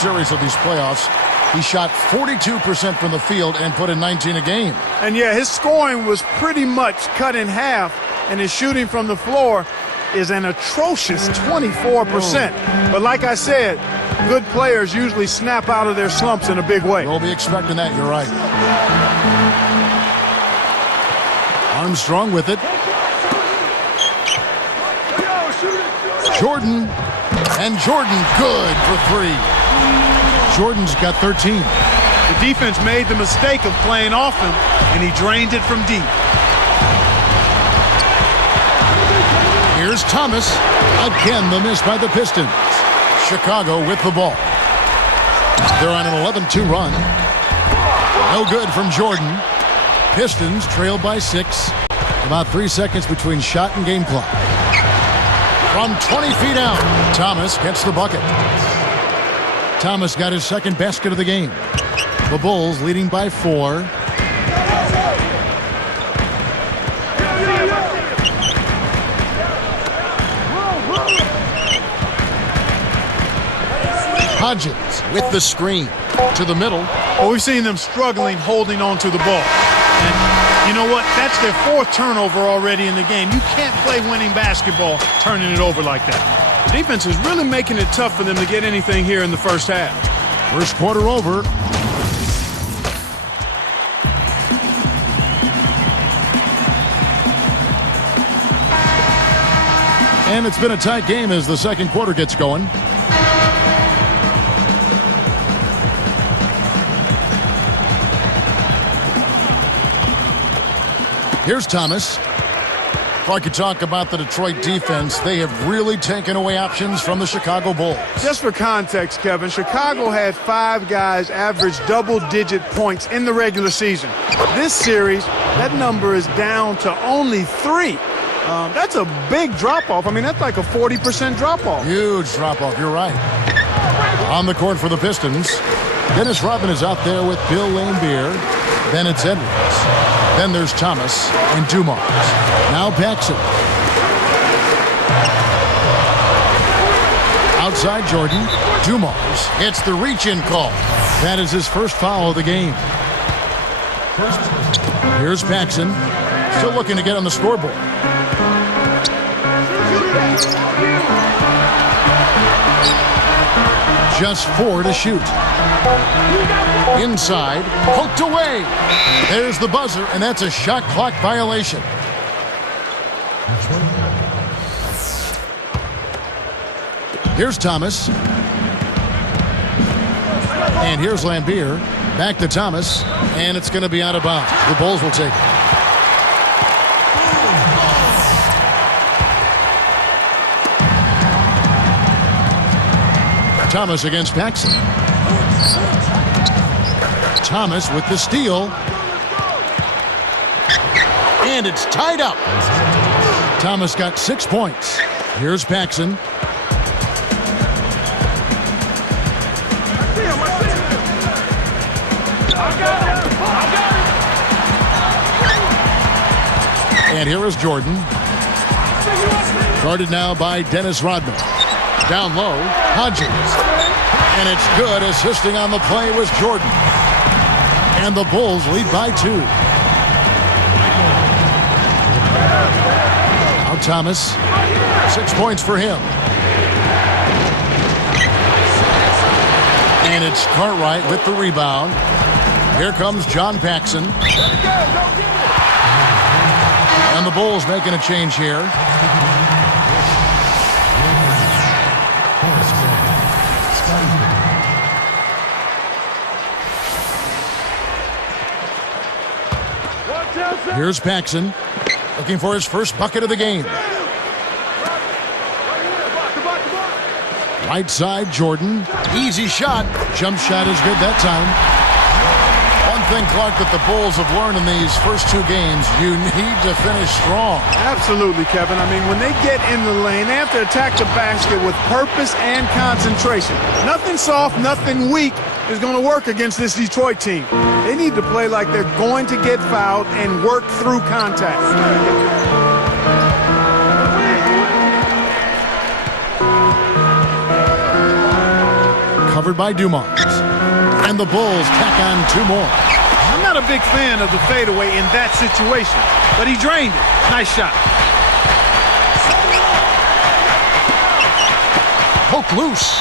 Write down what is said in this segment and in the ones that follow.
series of these playoffs. He shot 42% from the field and put in 19 a game. And yeah, his scoring was pretty much cut in half, and his shooting from the floor is an atrocious 24%. But like I said, good players usually snap out of their slumps in a big way. We'll be expecting that, you're right. Armstrong with it. Jordan, and Jordan good for three. Jordan's got 13. The defense made the mistake of playing off him, and he drained it from deep. Here's Thomas. Again, the miss by the Pistons. Chicago with the ball. They're on an 11-2 run. No good from Jordan. Pistons trail by 6. About 3 seconds between shot and game clock. From 20 feet out, Thomas gets the bucket. Thomas got his second basket of the game. The Bulls leading by 4. Hodgins with the screen to the middle. Well, we've seen them struggling holding on to the ball. And you know what? That's their 4th turnover already in the game. You can't play winning basketball turning it over like that. The defense is really making it tough for them to get anything here in the first half. First quarter over. And it's been a tight game as the second quarter gets going. Here's Thomas. If I could talk about the Detroit defense, they have really taken away options from the Chicago Bulls. Just for context, Kevin, Chicago had 5 guys average double-digit points in the regular season. This series, that number is down to only 3. That's a big drop-off. I mean, that's like a 40% drop-off. Huge drop-off, you're right. On the court for the Pistons, Dennis Rodman is out there with Bill Laimbeer. Then it's Edwards. Then there's Thomas and Dumars. Now Paxson. Outside Jordan. Dumars hits the reach-in call. That is his first foul of the game. Here's Paxson. Still looking to get on the scoreboard. Just 4 to shoot. Inside, poked away. There's the buzzer, and that's a shot clock violation. Here's Thomas. And here's Laimbeer. Back to Thomas, and it's going to be out of bounds. The Bulls will take it. Thomas against Paxson. Thomas with the steal. And it's tied up. Thomas got 6 points. Here's Paxson. And here is Jordan. Guarded now by Dennis Rodman. Down low, Hodgins. And it's good. Assisting on the play was Jordan. And the Bulls lead by 2. Now Thomas. 6 points for him. And it's Cartwright with the rebound. Here comes John Paxson. And the Bulls making a change here. Here's Paxson, looking for his first bucket of the game. Right side, Jordan. Easy shot. Jump shot is good that time. One thing, Clark, that the Bulls have learned in these first 2 games, you need to finish strong. Absolutely, Kevin. I mean, when they get in the lane, they have to attack the basket with purpose and concentration. Nothing soft, nothing weak is going to work against this Detroit team. They need to play like they're going to get fouled and work through contact. Covered by Dumars. And the Bulls tack on 2 more. I'm not a big fan of the fadeaway in that situation, but he drained it. Nice shot. Poke loose.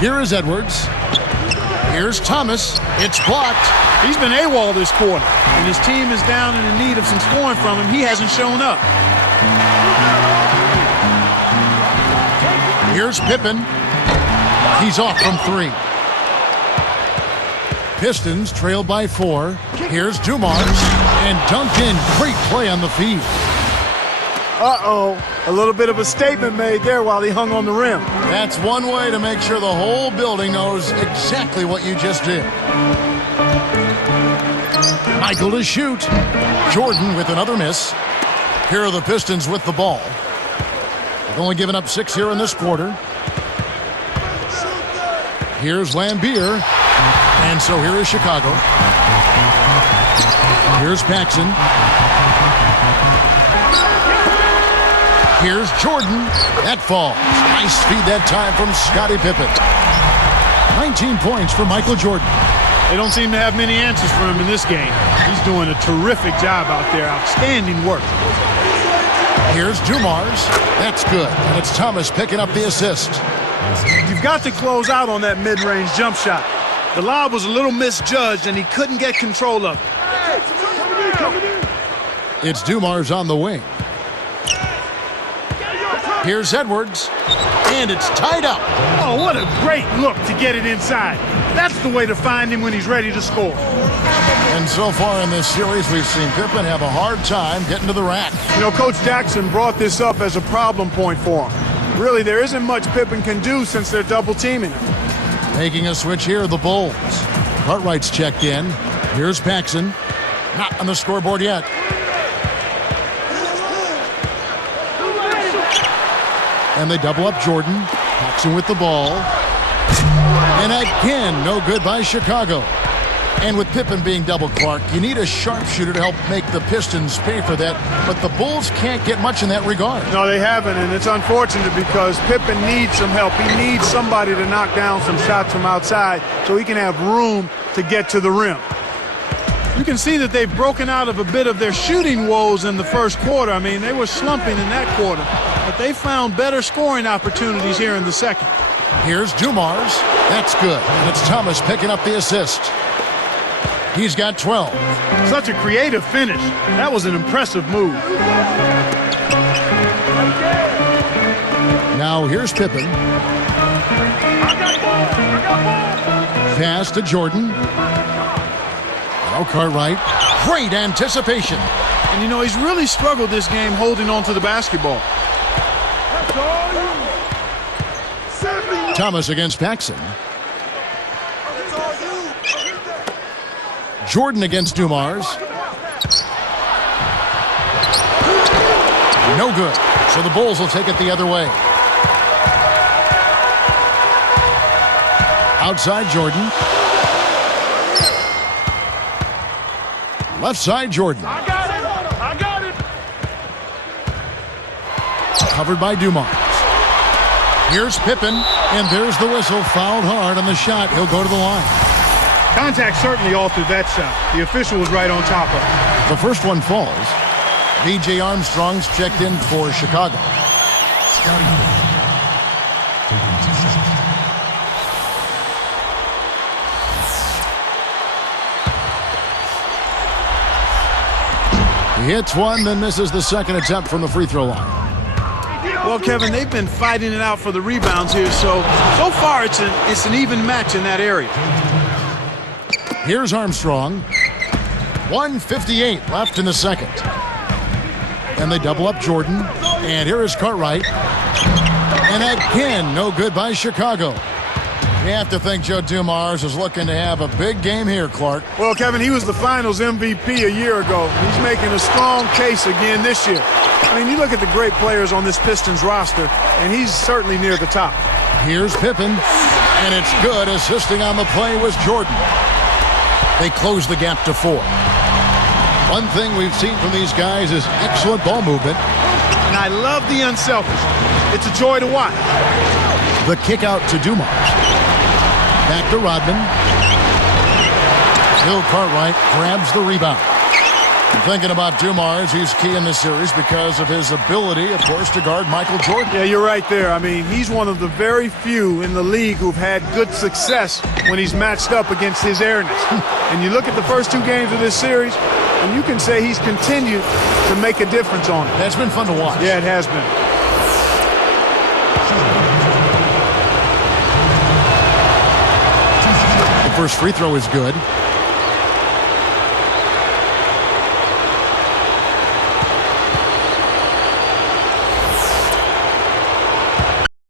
Here is Edwards. Here's Thomas. It's blocked. He's been AWOL this quarter. When his team is down and in need of some scoring from him, he hasn't shown up. Here's Pippen. He's off from 3. Pistons trail by 4. Here's Dumars. And dunked in. Great play on the feed. Uh-oh. A little bit of a statement made there while he hung on the rim. That's one way to make sure the whole building knows exactly what you just did. Michael to shoot. Jordan with another miss. Here are the Pistons with the ball. They've only given up 6 here in this quarter. Here's Lambier. And so here is Chicago. Here's Paxson. Here's Jordan. That falls. Nice feed that time from Scottie Pippen. 19 points for Michael Jordan. They don't seem to have many answers for him in this game. He's doing a terrific job out there. Outstanding work. Here's Dumars. That's good. And it's Thomas picking up the assist. You've got to close out on that mid-range jump shot. The lob was a little misjudged, and he couldn't get control of it. It's Dumars on the wing. Here's Edwards. And it's tied up. Oh, what a great look to get it inside. That's the way to find him when he's ready to score. And so far in this series, we've seen Pippen have a hard time getting to the rack. You know, Coach Jackson brought this up as a problem point for him. Really, there isn't much Pippen can do since they're double-teaming him. Making a switch here, the Bulls. Cartwright's checked in. Here's Paxson. Not on the scoreboard yet. And they double up Jordan. Paxson with the ball. And again, no good by Chicago. And with Pippen being double, Clark, you need a sharpshooter to help make the Pistons pay for that. But the Bulls can't get much in that regard. No, they haven't, and it's unfortunate because Pippen needs some help. He needs somebody to knock down some shots from outside so he can have room to get to the rim. You can see that they've broken out of a bit of their shooting woes in the first quarter. I mean, they were slumping in that quarter, but they found better scoring opportunities here in the second. Here's Dumars. That's good. And it's Thomas picking up the assist. He's got 12. Such a creative finish. That was an impressive move. Now here's Pippen. Pass to Jordan. Now Cartwright. Great anticipation. And you know, he's really struggled this game holding on to the basketball. Thomas against Paxson. Jordan against Dumars. No good. So the Bulls will take it the other way. Outside Jordan. Left side Jordan. I got it. Covered by Dumars. Here's Pippen, and there's the whistle. Fouled hard on the shot. He'll go to the line. Contact certainly altered that shot. The official was right on top of it. The first one falls. B.J. Armstrong's checked in for Chicago. He hits one, then misses the second attempt from the free throw line. Well, Kevin, they've been fighting it out for the rebounds here, so far it's an even match in that area. Here's Armstrong. 1:58 left in the second. And they double up Jordan. And here is Cartwright. And again, no good by Chicago. You have to think Joe Dumars is looking to have a big game here, Clark. Well, Kevin, he was the Finals MVP a year ago. He's making a strong case again this year. I mean, you look at the great players on this Pistons roster, and he's certainly near the top. Here's Pippen. And it's good. Assisting on the play was Jordan. They close the gap to 4. One thing we've seen from these guys is excellent ball movement. And I love the unselfish. It's a joy to watch. The kick out to Dumars. Back to Rodman. Bill Cartwright grabs the rebound. Thinking about Dumars, he's key in this series because of his ability, of course, to guard Michael Jordan. Yeah, you're right there. I mean, he's one of the very few in the league who've had good success when he's matched up against his airness. And you look at the first 2 games of this series, and you can say he's continued to make a difference on it. That's been fun to watch. Yeah, it has been. The first free throw is good.